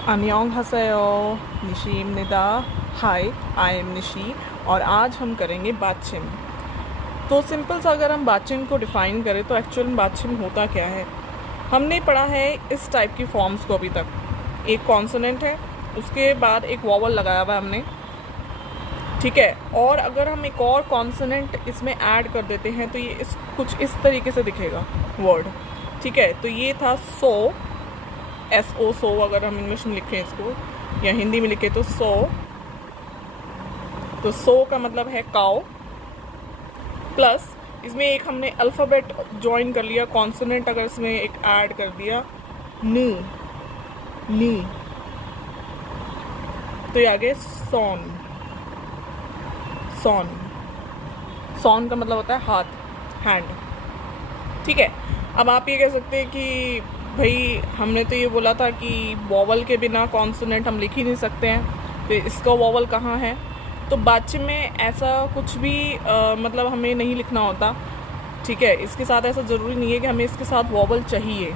안녕하세요, निशीमनिदा। Hi, I am Nishi और आज हम करेंगे बातचिम। तो सिंपल सा अगर हम बातचिम को डिफ़ाइन करें तो एक्चुअल में बातचिम होता क्या है। हमने पढ़ा है इस टाइप की फॉर्म्स को अभी तक। एक कॉन्सोनेंट है, उसके बाद एक वॉवल लगाया हुआ है हमने, ठीक है। और अगर हम एक और कॉन्सोनेंट इसमें ऐड कर देते हैं तो ये कुछ इस तरीके से दिखेगा वर्ड, ठीक है। तो ये था सो, SO सो, अगर हम इंग्लिश में लिखें इसको या हिंदी में लिखें तो सो। तो सो का मतलब है काउ, प्लस इसमें एक हमने अल्फ़ाबेट ज्वाइन कर लिया, कॉन्सोनेंट अगर इसमें एक ऐड कर दिया नी, नी, तो ये आ गए सॉन। सॉन, सॉन का मतलब होता है हाथ, हैंड, ठीक है। अब आप ये कह सकते हैं कि भाई हमने तो ये बोला था कि वॉवल के बिना कॉन्सोनेंट हम लिख ही नहीं सकते हैं, तो इसका वॉवल कहाँ है। तो बातचिम में ऐसा कुछ भी मतलब हमें नहीं लिखना होता, ठीक है। इसके साथ ऐसा ज़रूरी नहीं है कि हमें इसके साथ वॉवल चाहिए,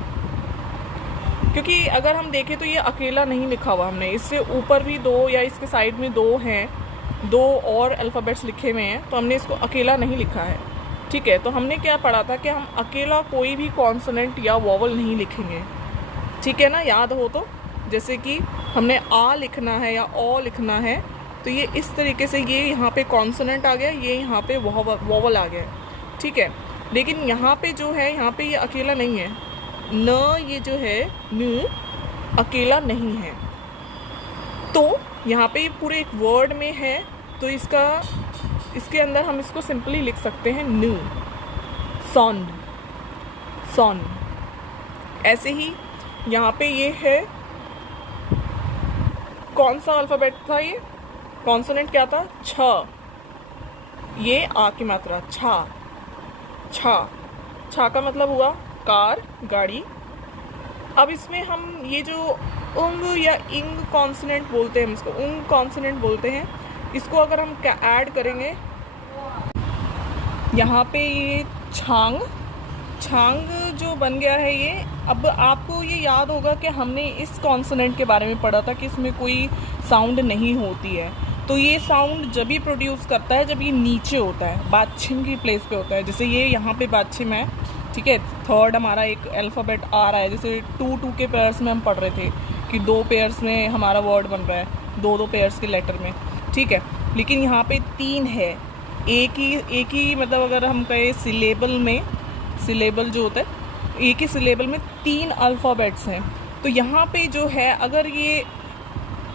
क्योंकि अगर हम देखें तो ये अकेला नहीं लिखा हुआ हमने, इससे ऊपर भी दो या इसके साइड में दो हैं, दो और अल्फ़ाबेट्स लिखे हुए हैं, तो हमने इसको अकेला नहीं लिखा है, ठीक है। तो हमने क्या पढ़ा था कि हम अकेला कोई भी कॉन्सोनेंट या वॉवल नहीं लिखेंगे, ठीक है ना, याद हो तो। जैसे कि हमने आ लिखना है या ओ लिखना है तो ये इस तरीके से, ये यहाँ पे कॉन्सोनेंट आ गया, ये यहाँ पे वॉवल आ गया, ठीक है। लेकिन यहाँ पे जो है, यहाँ पे ये अकेला नहीं है, न, ये जो है न अकेला नहीं है। तो यहाँ पे ये पूरे एक वर्ड में है, तो इसके अंदर हम इसको सिंपली लिख सकते हैं न, सॉन, सॉन। ऐसे ही यहाँ पे ये है, कौन सा अल्फ़ाबेट था ये, कॉन्सोनेंट क्या था, छ, ये आ की मात्रा, छा, छा, छा का मतलब हुआ कार, गाड़ी। अब इसमें हम ये जो उंग या इंग कॉन्सोनेंट बोलते हैं, हम इसको उंग कॉन्सोनेंट बोलते हैं, इसको अगर हम क्या ऐड करेंगे यहाँ पे, ये छांग, छांग जो बन गया है ये। अब आपको ये याद होगा कि हमने इस कॉन्सोनेंट के बारे में पढ़ा था कि इसमें कोई साउंड नहीं होती है, तो ये साउंड जब भी प्रोड्यूस करता है जब ये नीचे होता है, बातचिम की प्लेस पे होता है। जैसे ये यहाँ पे बातचिम है, ठीक है, थर्ड हमारा एक अल्फ़ाबेट आ रहा है, जैसे 2 के पेयर्स में हम पढ़ रहे थे कि 2 पेयर्स में हमारा वर्ड बन रहा है, 2 पेयर्स के लेटर में, ठीक है। लेकिन यहाँ पे 3 है, एक ही मतलब अगर हम कहें सिलेबल में, सिलेबल जो होता है एक ही सिलेबल में 3 अल्फ़ाबेट्स हैं, तो यहाँ पे जो है अगर ये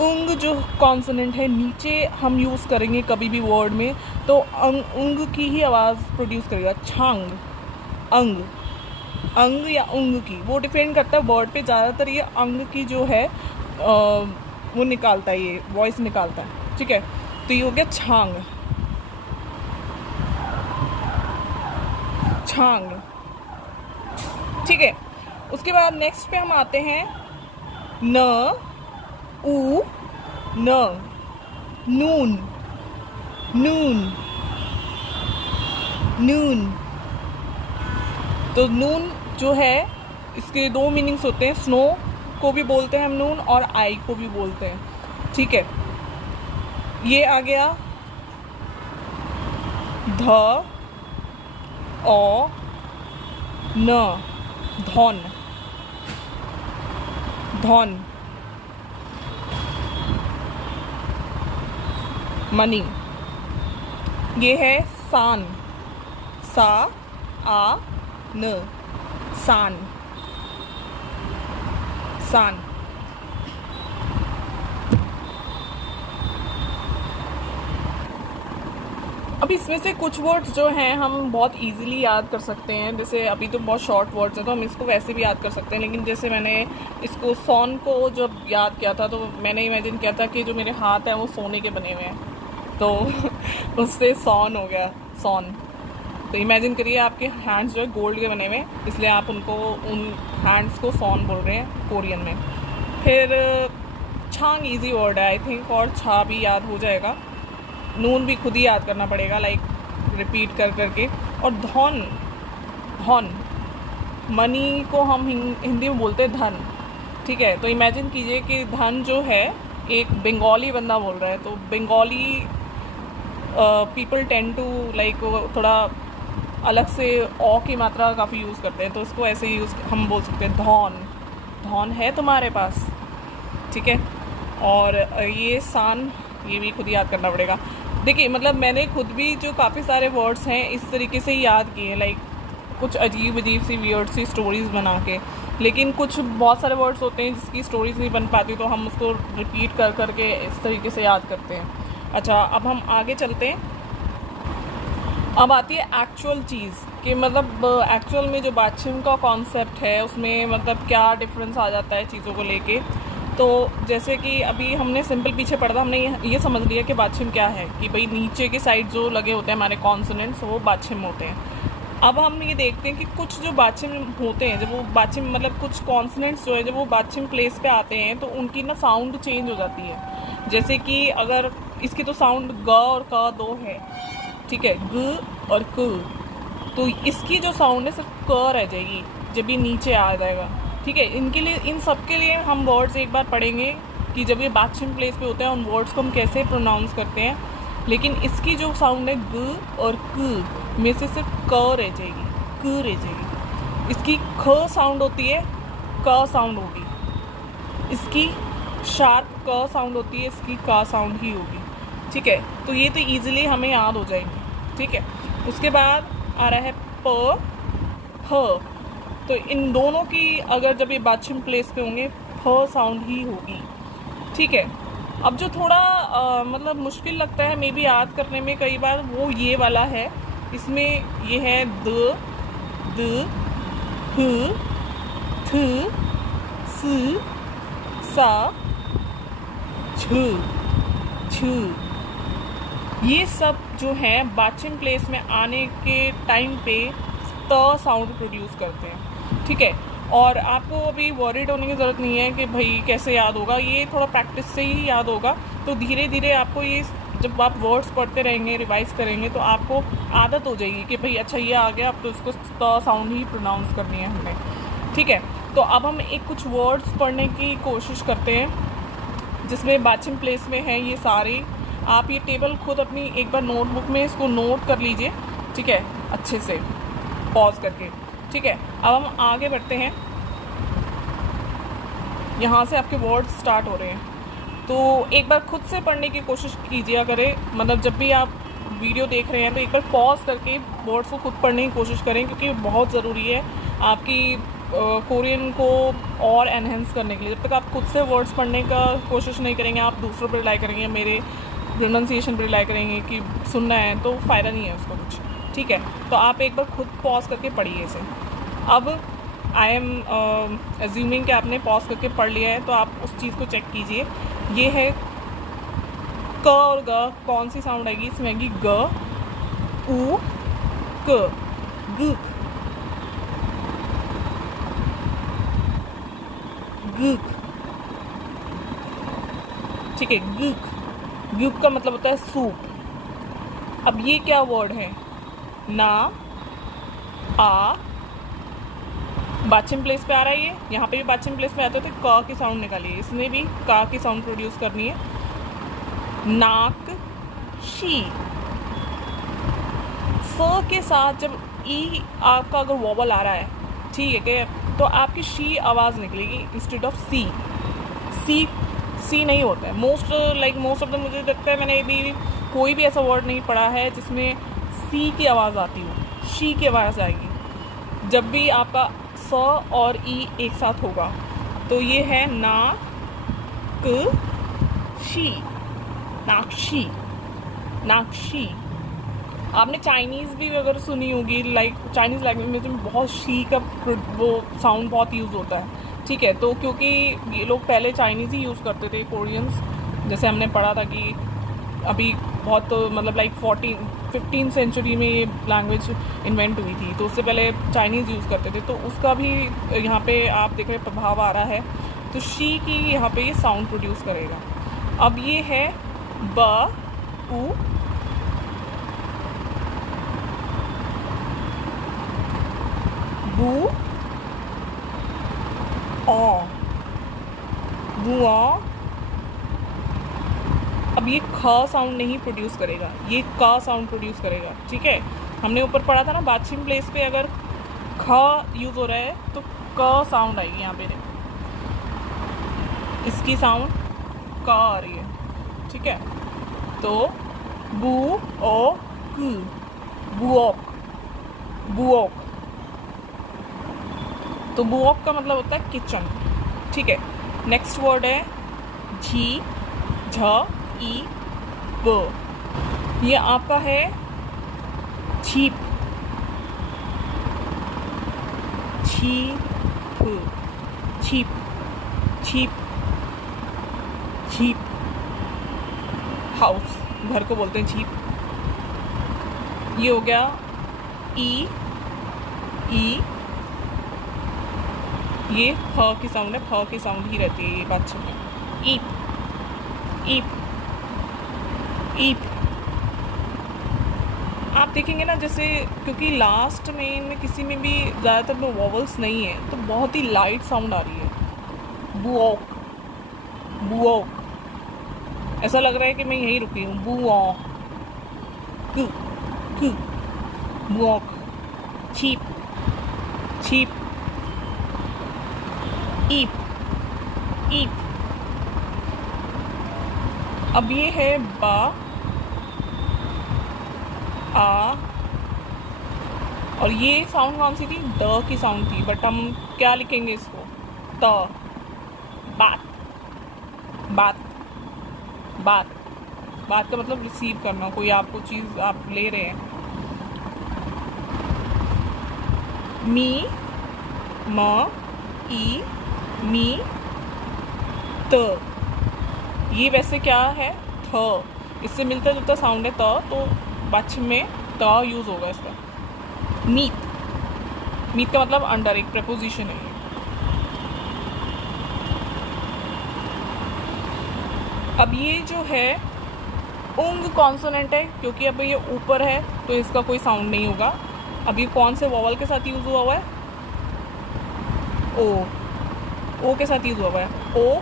उंग जो कॉन्सोनेंट है नीचे हम यूज़ करेंगे कभी भी वर्ड में, तो उंग की ही आवाज़ प्रोड्यूस करेगा, छांग, अंग, अंग या उंग की, वो डिपेंड करता है वर्ड पे। ज़्यादातर ये अंग की जो है वो निकालता है, ये वॉइस निकालता है, ठीक है। तो ये हो गया छांग, छांग, ठीक है। उसके बाद नेक्स्ट पे हम आते हैं न, ऊ, न, नून, नून, नून। तो नून जो है इसके 2 मीनिंग्स होते हैं, स्नो को भी बोलते हैं हम नून और आई को भी बोलते हैं, ठीक है। ये आ गया ध, ओ, न, धौन, धौन, मनी। ये है सान, सा, आ, न, सान, सान। अब इसमें से कुछ वर्ड्स जो हैं हम बहुत इजीली याद कर सकते हैं, जैसे अभी तो बहुत शॉर्ट वर्ड्स हैं तो हम इसको वैसे भी याद कर सकते हैं, लेकिन जैसे मैंने इसको सॉन को जब याद किया था तो मैंने इमेजिन किया था कि जो मेरे हाथ हैं वो सोने के बने हुए हैं, तो उससे सॉन हो गया, सॉन। तो इमेजिन करिए आपके हैंड्स जो है गोल्ड के बने हुए हैं, इसलिए आप उन हैंड्स को सॉन बोल रहे हैं कोरियन में। फिर छांग इजी वर्ड है आई थिंक, और छा भी याद हो जाएगा, नून भी खुद ही याद करना पड़ेगा, लाइक रिपीट कर करके। और धौन, धौन मनी को हम हिंदी में बोलते हैं धन, ठीक है, तो इमेजिन कीजिए कि धन जो है एक बंगाली बंदा बोल रहा है, तो Bengali people tend to like थोड़ा अलग से औ की मात्रा काफ़ी यूज़ करते हैं, तो इसको ऐसे यूज़ हम बोल सकते हैं धौन, धौन है तुम्हारे पास, ठीक है। और ये सान, ये भी खुद याद करना पड़ेगा। देखिए मतलब मैंने खुद भी जो काफ़ी सारे वर्ड्स हैं इस तरीके से ही याद किए, लाइक कुछ अजीब अजीब सी वियर्ड सी स्टोरीज़ बना के, लेकिन कुछ बहुत सारे वर्ड्स होते हैं जिसकी स्टोरीज़ नहीं बन पाती, तो हम उसको रिपीट कर करके इस तरीके से याद करते हैं। अच्छा, अब हम आगे चलते हैं। अब आती है एक्चुअल चीज़ कि मतलब एक्चुअल में जो बातचीत का कॉन्सेप्ट है उसमें मतलब क्या डिफरेंस आ जाता है चीज़ों को लेके। तो जैसे कि अभी हमने सिंपल पीछे पढ़ा था, हमने ये समझ लिया कि बातचीत क्या है, कि भाई नीचे के साइड जो लगे होते हैं हमारे कॉन्सोनेंट्स वो बातचीत होते हैं। अब हम ये देखते हैं कि कुछ जो बातचीत होते हैं, जब वो बातचीत मतलब कुछ कॉन्सोनेंट्स जो है जब वो बातचीत प्लेस पे आते हैं तो उनकी ना साउंड चेंज हो जाती है। जैसे कि अगर इसकी तो साउंड ग और क दो है, ठीक है, ग और क, तो इसकी जो साउंड है सिर्फ क रह जाएगी जब ये नीचे आ जाएगा, ठीक है। इनके लिए, इन सब के लिए हम वर्ड्स एक बार पढ़ेंगे कि जब ये बातचीत प्लेस पे होते हैं उन वर्ड्स को हम कैसे प्रोनाउंस करते हैं। लेकिन इसकी जो साउंड है ग और क में से सिर्फ क रह जाएगी, क रह जाएगी। इसकी ख साउंड होती है, क साउंड होगी। इसकी शार्प क साउंड होती है, इसकी क साउंड ही होगी, ठीक है। तो ये तो ईजिली हमें याद हो जाएंगे, ठीक है। उसके बाद आ रहा है प, फ। तो इन दोनों की अगर जब ये बातचीत प्लेस पे होंगे फ साउंड ही होगी, ठीक है। अब जो थोड़ा मतलब मुश्किल लगता है मे बी याद करने में कई बार, वो ये वाला है। इसमें ये है द, ह, थ, स, सा, छ, छ। ये सब जो है बातचीत प्लेस में आने के टाइम पे त साउंड प्रोड्यूस करते हैं, ठीक है। और आपको अभी वरीड होने की ज़रूरत नहीं है कि भाई कैसे याद होगा, ये थोड़ा प्रैक्टिस से ही याद होगा। तो धीरे धीरे आपको ये, जब आप वर्ड्स पढ़ते रहेंगे, रिवाइज करेंगे, तो आपको आदत हो जाएगी कि भाई अच्छा ये आ गया, अब तो इसको त साउंड ही प्रोनाउंस करनी है हमें, ठीक है। तो अब हम एक कुछ वर्ड्स पढ़ने की कोशिश करते हैं जिसमें बातचीत प्लेस में है ये सारे। आप ये टेबल खुद अपनी एक बार नोटबुक में इसको नोट कर लीजिए, ठीक है, अच्छे से पॉज करके, ठीक है। अब हम आगे बढ़ते हैं, यहाँ से आपके वर्ड्स स्टार्ट हो रहे हैं, तो एक बार खुद से पढ़ने की कोशिश कीजिए करें। मतलब जब भी आप वीडियो देख रहे हैं तो एक बार पॉज करके वर्ड्स को खुद पढ़ने की कोशिश करें, क्योंकि बहुत ज़रूरी है आपकी कोरियन को और एनहेंस करने के लिए। जब तक आप खुद से वर्ड्स पढ़ने का कोशिश नहीं करेंगे, आप दूसरों पर रिलाई करेंगे, मेरे प्रोनाउंसिएशन पर रिलाई करेंगे कि सुनना है, तो फ़ायदा नहीं है उसका कुछ, ठीक है। तो आप एक बार खुद पॉज करके पढ़िए इसे। अब आई एम एज्यूमिंग कि आपने पॉज करके पढ़ लिया है, तो आप उस चीज़ को चेक कीजिए। ये है क और ग, कौन सी साउंड आएगी इसमें? आएगी ग, उ, क, गुक, गुक, ठीक है, गुक। गुक का मतलब होता है सूप। अब ये क्या वर्ड है? ना, आ, बातचीत प्लेस पे आ रहा है, ये यहाँ पे भी बातचीत प्लेस पे आते थे। क की साउंड निकालिए, इसमें भी का की साउंड प्रोड्यूस करनी है। नाक, शी। स के साथ जब ई आपका अगर वॉवल आ रहा है, ठीक है क्या, तो आपकी शी आवाज़ निकलेगी इंस्टेड ऑफ सी। सी सी नहीं होता है मोस्ट ऑफ द, मुझे लगता है मैंने भी कोई भी ऐसा वर्ड नहीं पढ़ा है जिसमें सी की आवाज़ आती हो। शी की आवाज़ आएगी जब भी आपका स और ई एक साथ होगा। तो ये है नाक, शी, नाकशी, नाकशी। आपने चाइनीज़ भी अगर सुनी होगी, लाइक चाइनीज़ लैंग्वेज में बहुत शी का वो साउंड बहुत यूज़ होता है, ठीक है। तो क्योंकि ये लोग पहले चाइनीज़ ही यूज़ करते थे, कोरियंस, जैसे हमने पढ़ा था कि अभी बहुत मतलब लाइक 15th सेंचुरी में ये लैंग्वेज इन्वेंट हुई थी, तो उससे पहले चाइनीज़ यूज़ करते थे। तो उसका भी यहाँ पे आप देख रहे प्रभाव आ रहा है। तो शी की यहाँ पे ये साउंड प्रोड्यूस करेगा। अब ये है ब, उ, बू, औ, बुआ। अब ये ख साउंड नहीं प्रोड्यूस करेगा, ये क साउंड प्रोड्यूस करेगा। ठीक है, हमने ऊपर पढ़ा था ना बादशिम प्लेस पे अगर ख यूज़ हो रहा है तो क साउंड आएगी यहाँ पे। इसकी साउंड क आ रही है। ठीक है, तो बू ओ क, बुओक, बुओक। तो बुओक का मतलब होता है किचन। ठीक है, नेक्स्ट वर्ड है झी, झ ई ब। ये आपका है cheap, cheap, cheap, cheap, cheap. House, घर को बोलते हैं छीप। ये हो गया ई, ई। ये फ की साउंड है, फ की साउंड ही रहती है ये बादशाह में। ईप, ईप, ईप। आप देखेंगे ना, जैसे क्योंकि लास्ट में इनमें किसी में भी ज़्यादातर में वॉवल्स नहीं है तो बहुत ही लाइट साउंड आ रही है। बुओक, बुओक। ऐसा लग रहा है कि मैं यहीं रुकी हूँ। बुओक, क, बुओक। Cheap, cheap, ईप, ईप। अब ये है बा, आ, और ये साउंड कौन सी थी? द की साउंड थी, बट हम क्या लिखेंगे इसको? त, बात, बात, बात। बात का मतलब रिसीव करना, कोई आपको चीज़ आप ले रहे हैं। मी, म, ई, मी, त। ये वैसे क्या है? थ। इससे मिलता जुलता साउंड है त, तो बादशिम में त यूज़ होगा इसका। मीत, मीत का मतलब अंडर, एक प्रेपोजिशन है ये। अब ये जो है उंग कॉन्सोनेंट है, क्योंकि अब ये ऊपर है तो इसका कोई साउंड नहीं होगा। अब ये कौन से वॉवल के साथ यूज़ हुआ है? ओ, ओ के साथ यूज़ हुआ है, ओ।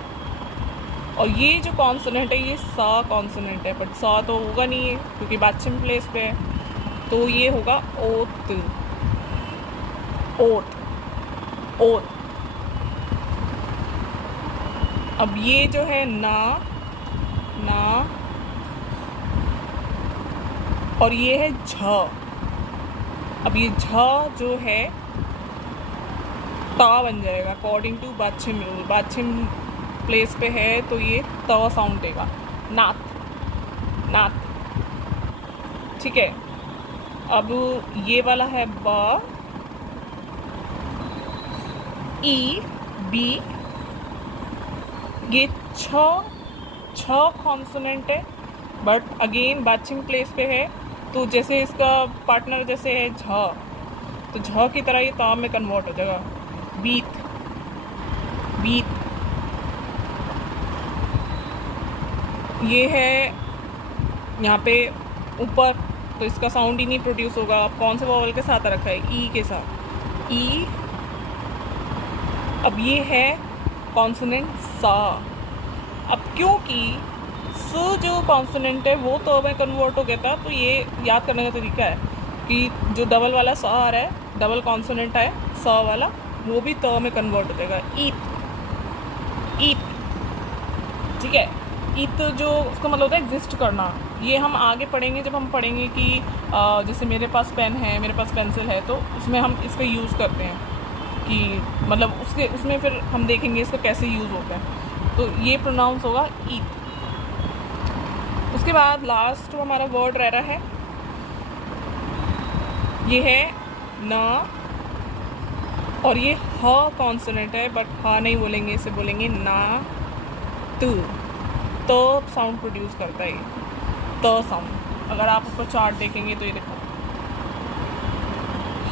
और ये जो कॉन्सोनेंट है ये सा कॉन्सोनेंट है, बट सा तो होगा नहीं है क्योंकि बादशिम प्लेस पे है, तो ये होगा ओत, ओत, ओत। अब ये जो है ना, ना, और ये है झ। अब ये झ जो है ता बन जाएगा अकॉर्डिंग टू बादशिम रूल। बादशिम प्लेस पे है तो ये त साउंड देगा। नात, नात। ठीक है, अब ये वाला है ब, ई, बी। ये छ कॉन्सोनेंट है, बट अगेन बादशिम प्लेस पे है तो जैसे इसका पार्टनर जैसे है झ, तो झ की तरह ये ता में कन्वर्ट हो जाएगा। बीत, बीत। ये है यहाँ पे ऊपर, तो इसका साउंड ही नहीं प्रोड्यूस होगा। अब कौन से वॉवल के साथ रखा है? ई के साथ, ई। अब ये है कॉन्सोनेंट सा। अब क्योंकि स जो कॉन्सोनेंट है वो तो में कन्वर्ट हो गया था, तो ये याद करने का तरीका है कि जो डबल वाला सा आ रहा है, डबल कॉन्सोनेंट है सा वाला, वो भी त में कन्वर्ट हो जाएगा। ईत, ईत। ठीक है, ईत जो उसका मतलब होता है एग्जिस्ट करना। ये हम आगे पढ़ेंगे जब हम पढ़ेंगे कि जैसे मेरे पास पेन है, मेरे पास पेंसिल है, तो उसमें हम इसका यूज़ करते हैं कि मतलब उसमें फिर हम देखेंगे इसका कैसे यूज़ होता है। तो ये प्रोनाउंस होगा ईत। उसके बाद लास्ट हमारा वर्ड रह रहा है, ये है ना, और ये ह कॉन्सोनेंट है, बट ह नहीं बोलेंगे, इसे बोलेंगे ना, तू। तो साउंड प्रोड्यूस करता है ये, तो साउंड। अगर आप ऊपर चार्ट देखेंगे तो ये देखो,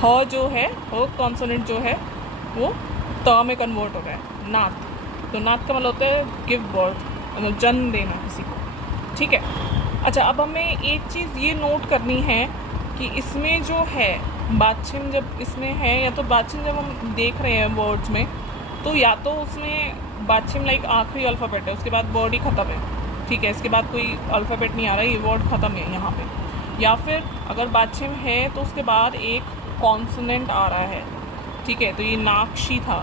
ह जो है, ह कॉन्सोनेंट जो है वो त में कन्वर्ट हो रहा है, नात। तो नात का मतलब होता है गिव बर्थ, मतलब जन्म देना किसी को। ठीक है, अच्छा, अब हमें एक चीज़ ये नोट करनी है कि इसमें जो है बादशिम, जब इसमें है, या तो बादशिम जब हम देख रहे हैं वर्ड्स में, तो या तो उसमें बाचिम लाइक आखिरी अल्फ़ाबेट है, उसके बाद वर्ड ही ख़त्म है, ठीक है, इसके बाद कोई अल्फ़ाबेट नहीं आ रहा है, ये वर्ड ख़त्म है यहाँ पे। या फिर अगर बाचिम है तो उसके बाद एक कॉन्सोनेंट आ रहा है, ठीक है, तो ये नाकशी था,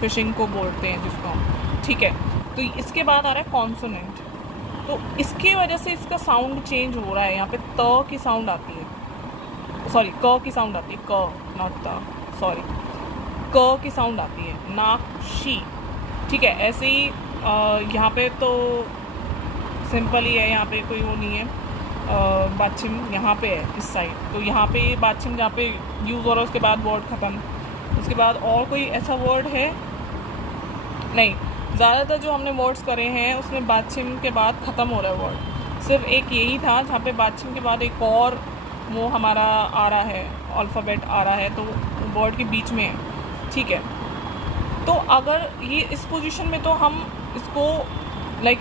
फिशिंग को बोलते हैं जिसको हम, ठीक है, तो इसके बाद आ रहा है कॉन्सोनेंट, तो इसकी वजह से इसका साउंड चेंज हो रहा है। यहाँ पे त की साउंड आती है, सॉरी क की साउंड आती है, क नॉट त, सॉरी, क की साउंड आती है, नाकशी, ठीक है। ऐसे ही यहाँ पे तो सिंपल ही है, यहाँ पे कोई वो नहीं है, बाचिम यहाँ पे है इस साइड, तो यहाँ पे बाचिम जहाँ पे यूज़ हो रहा है उसके बाद वर्ड ख़त्म। उसके बाद और कोई ऐसा वर्ड है नहीं, ज़्यादातर जो हमने वर्ड्स करे हैं उसमें बाचिम के बाद ख़त्म हो रहा है वर्ड, सिर्फ एक यही था जहाँ पे बाचिम के बाद एक और वो हमारा आ रहा है, अल्फ़ाबेट आ रहा है, तो वर्ड के बीच में है, ठीक है। तो अगर ये इस पोजीशन में तो हम इसको लाइक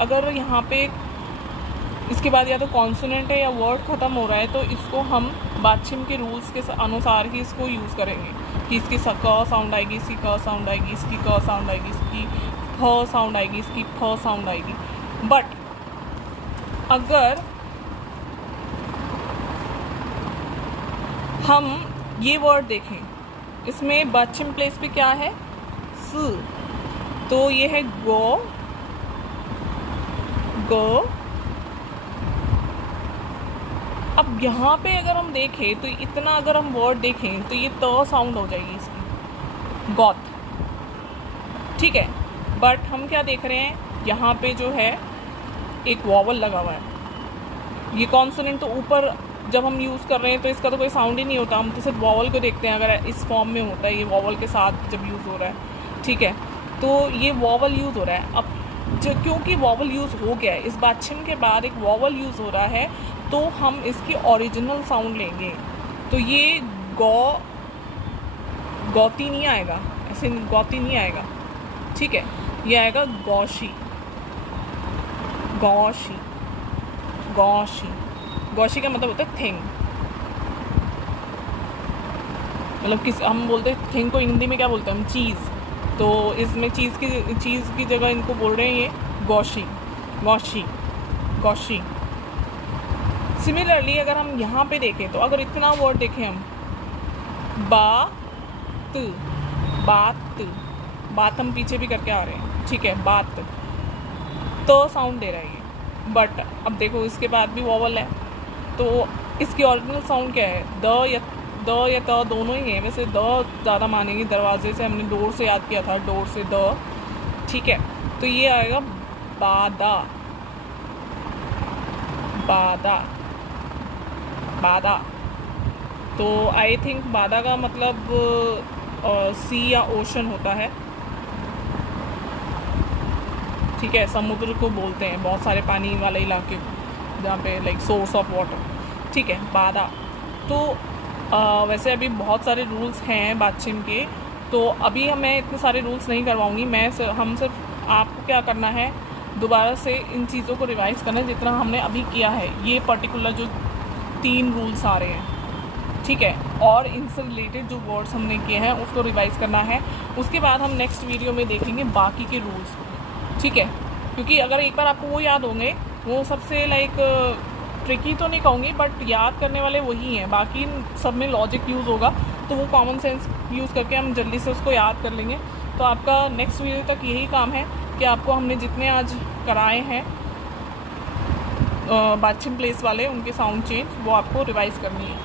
अगर यहाँ पे इसके बाद या तो कॉन्सोनेंट है या वर्ड ख़त्म हो रहा है, तो इसको हम बाचिम के रूल्स के अनुसार ही इसको यूज़ करेंगे कि इसकी क साउंड आएगी, इसकी क साउंड आएगी, इसकी क साउंड आएगी, इसकी फ साउंड आएगी, इसकी फ साउंड आएगी। बट अगर हम ये वर्ड देखें, इसमें बाचिम प्लेस पे क्या है, स, तो ये है गो, गो। अब यहाँ पे अगर हम देखें तो इतना अगर हम वर्ड देखें तो ये त साउंड हो जाएगी इसकी, गॉथ, ठीक है। बट हम क्या देख रहे हैं, यहाँ पे जो है एक वॉवल लगा हुआ है, ये कॉन्सोनेंट तो ऊपर जब हम यूज़ कर रहे हैं तो इसका तो कोई साउंड ही नहीं होता, हम तो सिर्फ वॉवल को देखते हैं अगर इस फॉर्म में होता है, ये वॉवल के साथ जब यूज़ हो रहा है, ठीक है, तो ये वॉवल यूज़ हो रहा है। अब क्योंकि वॉवल यूज़ हो गया है, इस बाचिम के बाद एक वॉवल यूज़ हो रहा है, तो हम इसकी ओरिजिनल साउंड लेंगे, तो ये गौती नहीं आएगा, ऐसे गौती नहीं आएगा, ठीक है, ये आएगा गौशी, गौशी, गौशी। गौशी का मतलब होता है थिंग, मतलब किस हम बोलते हैं थिंग को हिंदी में क्या बोलते हैं हम, चीज़, तो इसमें चीज़ की जगह इनको बोल रहे हैं ये गौशी, गौशी, गौशी। सिमिलरली अगर हम यहाँ पे देखें तो अगर इतना वर्ड देखें हम, बात, बात, बात हम पीछे भी करके आ रहे हैं, ठीक है, बात, तो साउंड दे रहा है ये, बट अब देखो इसके बाद भी वॉवल है, तो इसकी ओरिजिनल साउंड क्या है, द या त दोनों ही है, वैसे द ज़्यादा मानेंगे, दरवाजे से हमने डोर से याद किया था, डोर से द, ठीक है, तो ये आएगा बादा, बादा, बादा। तो आई थिंक बादा का मतलब सी या ओशन होता है, ठीक है, समुद्र को बोलते हैं, बहुत सारे पानी वाले इलाके जहाँ पे लाइक सोर्स ऑफ वाटर, ठीक है, बादा। तो वैसे अभी बहुत सारे रूल्स हैं बाचिम के, तो अभी मैं इतने सारे रूल्स नहीं करवाऊँगी, हम सिर्फ आपको क्या करना है, दोबारा से इन चीज़ों को रिवाइज़ करना है जितना हमने अभी किया है, ये पर्टिकुलर जो 3 रूल्स आ रहे हैं, ठीक है, और इनसे रिलेटेड जो वर्ड्स हमने किए हैं उसको रिवाइज़ करना है। उसके बाद हम नेक्स्ट वीडियो में देखेंगे बाकी के रूल्स, ठीक है, क्योंकि अगर एक बार आपको वो याद होंगे, वो सबसे लाइक ट्रिकी तो नहीं कहूँगी बट याद करने वाले वही हैं, बाकी सब में लॉजिक यूज़ होगा, तो वो कॉमन सेंस यूज़ करके हम जल्दी से उसको याद कर लेंगे। तो आपका नेक्स्ट वीडियो तक यही काम है कि आपको हमने जितने आज कराए हैं बाचिम प्लेस वाले, उनके साउंड चेंज वो आपको रिवाइज़ करनी है।